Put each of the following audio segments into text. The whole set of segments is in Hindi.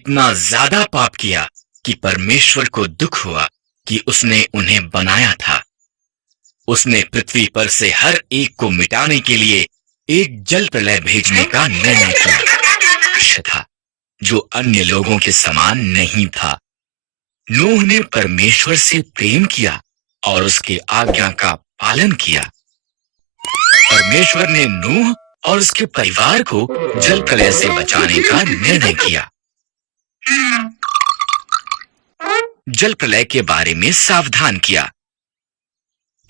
इतना ज्यादा पाप किया कि परमेश्वर को दुख हुआ कि उसने उन्हें बनाया था। उसने पृथ्वी पर से हर एक को मिटाने के लिए एक जल प्रलय भेजने का निर्णय किया था, जो अन्य लोगों के समान नहीं था। नूह ने परमेश्वर से प्रेम किया और उसके आज्ञा का पालन किया। परमेश्वर ने नूह और उसके परिवार को जल प्रलय से बचाने का निर्णय किया। जल प्रलय के बारे में सावधान किया।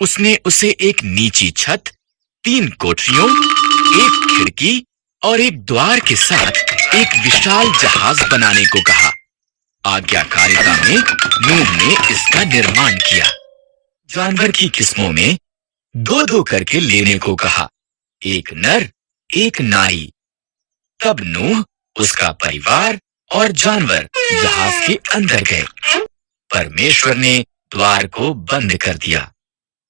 उसने उसे एक नीची छत, 3 कोठरियों, 1 खिड़की और एक द्वार के साथ एक विशाल जहाज बनाने को कहा। आज्ञाकारिता में नूह ने इसका निर्माण किया। जानवर की किस्मों में 2-2 करके लेने को कहा, 1 नर 1 नारी। तब नूह, उसका परिवार और जानवर जहाज के अंदर गए। परमेश्वर ने द्वार को बंद कर दिया।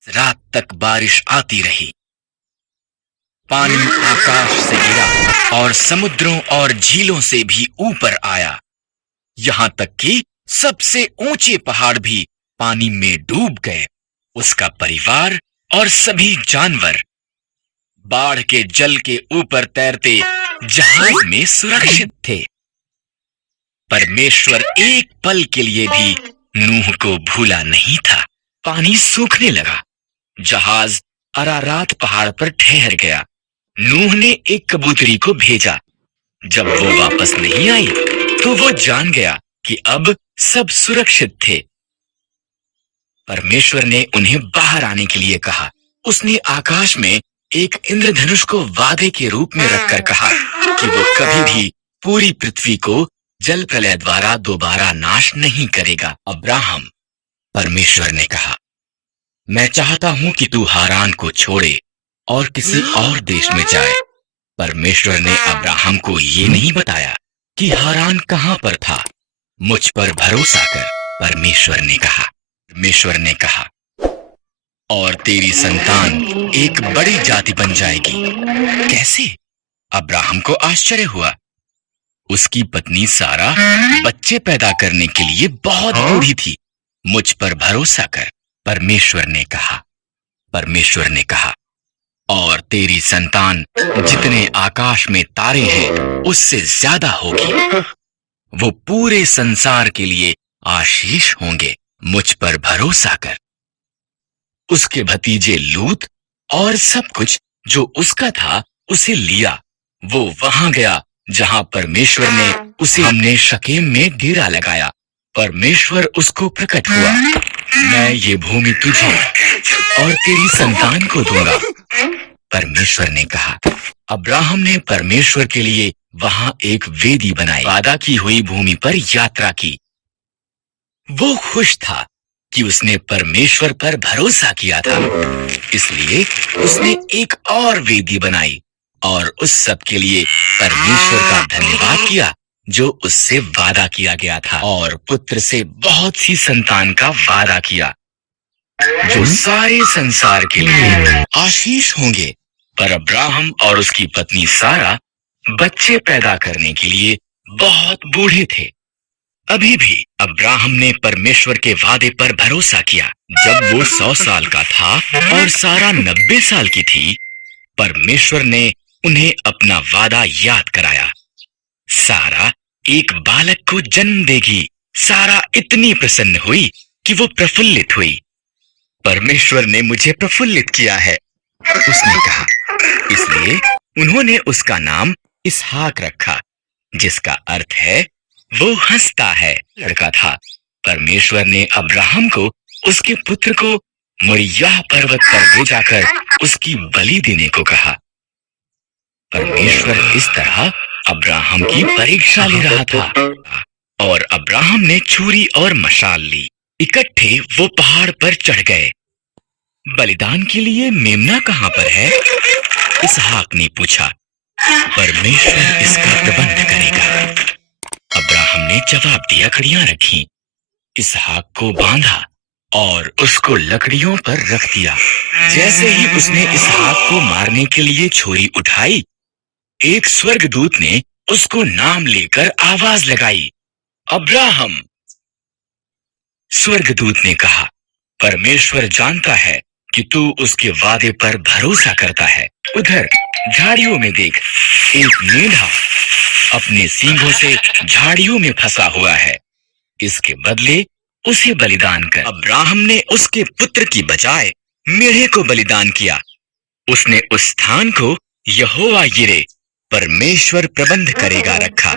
रात तक बारिश आती रही। पानी आकाश से गिरा और समुद्रों और झीलों से भी ऊपर आया, यहां तक कि सबसे ऊंचे पहाड़ भी पानी में डूब गए। उसका परिवार और सभी जानवर बाढ़ के जल के ऊपर तैरते जहाज में सुरक्षित थे। परमेश्वर एक पल के लिए भी नूह को भूला नहीं था। पानी सूखने लगा। जहाज अरारात पहाड़ पर ठहर गया। नूह ने एक कबूतरी को भेजा। जब वो वापस नहीं आई तो वो जान गया कि अब सब सुरक्षित थे। परमेश्वर ने उन्हें बाहर आने के लिए कहा। उसने आकाश में एक इंद्रधनुष को वादे के रूप में रखकर कहा कि वो कभी भी पूरी पृथ्वी को जल प्रलय द्वारा दोबारा नाश नहीं करेगा। अब्राहम, परमेश्वर ने कहा, मैं चाहता हूं कि तू हारान को छोड़े और किसी और देश में जाए। परमेश्वर ने अब्राहम को ये नहीं बताया कि हारान कहां पर था। मुझ पर भरोसा कर, परमेश्वर ने कहा, और तेरी संतान एक बड़ी जाति बन जाएगी। कैसे? अब्राहम को आश्चर्य हुआ। उसकी पत्नी सारा बच्चे पैदा करने के लिए बहुत बूढ़ी थी। मुझ पर भरोसा कर, परमेश्वर ने कहा, और तेरी संतान जितने आकाश में तारे हैं उससे ज्यादा होगी। वो पूरे संसार के लिए आशीष होंगे। मुझ पर भरोसा कर। उसके भतीजे लूत और सब कुछ जो उसका था उसे लिया। वो वहां गया जहां परमेश्वर ने उसे हमने शकेम में डेरा लगाया। परमेश्वर उसको प्रकट हुआ। मैं ये भूमि तुझे और तेरी संतान को दूंगा, परमेश्वर ने कहा। अब्राहम ने परमेश्वर के लिए वहां एक वेदी बनाई। वादा की हुई भूमि पर यात्रा की। वो खुश था कि उसने परमेश्वर पर भरोसा किया था, इसलिए उसने एक और वेदी बनाई और उस सब के लिए परमेश्वर का धन्यवाद किया जो उससे वादा किया गया था, और पुत्र से बहुत सी संतान का वादा किया जो सारे संसार के लिए आशीष होंगे। पर अब्राहम और उसकी पत्नी सारा बच्चे पैदा करने के लिए बहुत बूढ़े थे। अभी भी अब्राहम ने परमेश्वर के वादे पर भरोसा किया। जब वो 100 साल का था और सारा 90 साल की थी, परमेश्वर ने उन्हें अपना वादा याद कराया। सारा एक बालक को जन्म देगी। सारा इतनी प्रसन्न हुई कि वो प्रफुल्लित हुई। परमेश्वर ने मुझे प्रफुल्लित किया है, उसने कहा। इसलिए उन्होंने उसका नाम इसहाक रखा, जिसका अर्थ है वो हंसता है। लड़का था। परमेश्वर ने अब्राहम को उसके पुत्र को मोरिय्याह पर्वत पर ले जाकर उसकी बलि देने को कहा। परमेश्वर इस तरह अब्राहम की परीक्षा ले रहा था, और अब्राहम ने छुरी और मशाल ली। इकट्ठे वो पहाड़ पर चढ़ गए। बलिदान के लिए मेमना कहां पर है? इसहाक ने पूछा। परमेश्वर इसका प्रबंध करेगा, अब्राहम ने जवाब दिया। लकड़ियां रखी, इसहाक को बांधा और उसको लकड़ियों पर रख दिया। जैसे ही उसने इसहाक को मारने के लिए छुरी उठाई, एक स्वर्गदूत ने उसको नाम लेकर आवाज लगाई, अब्राहम। स्वर्गदूत ने कहा, परमेश्वर जानता है कि तू उसके वादे पर भरोसा करता है। उधर झाड़ियों में देख, एक मेढ़ा अपने सींगों से झाड़ियों में फंसा हुआ है। इसके बदले उसे बलिदान कर। अब्राहम ने उसके पुत्र की बजाय मेढ़े को बलिदान किया। उसने उस स्थान को यहोवा यिरे, परमेश्वर प्रबंध करेगा रखा,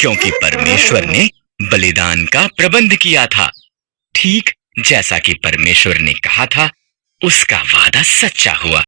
क्योंकि परमेश्वर ने बलिदान का प्रबंध किया था। ठीक जैसा कि परमेश्वर ने कहा था, उसका वादा सच्चा हुआ।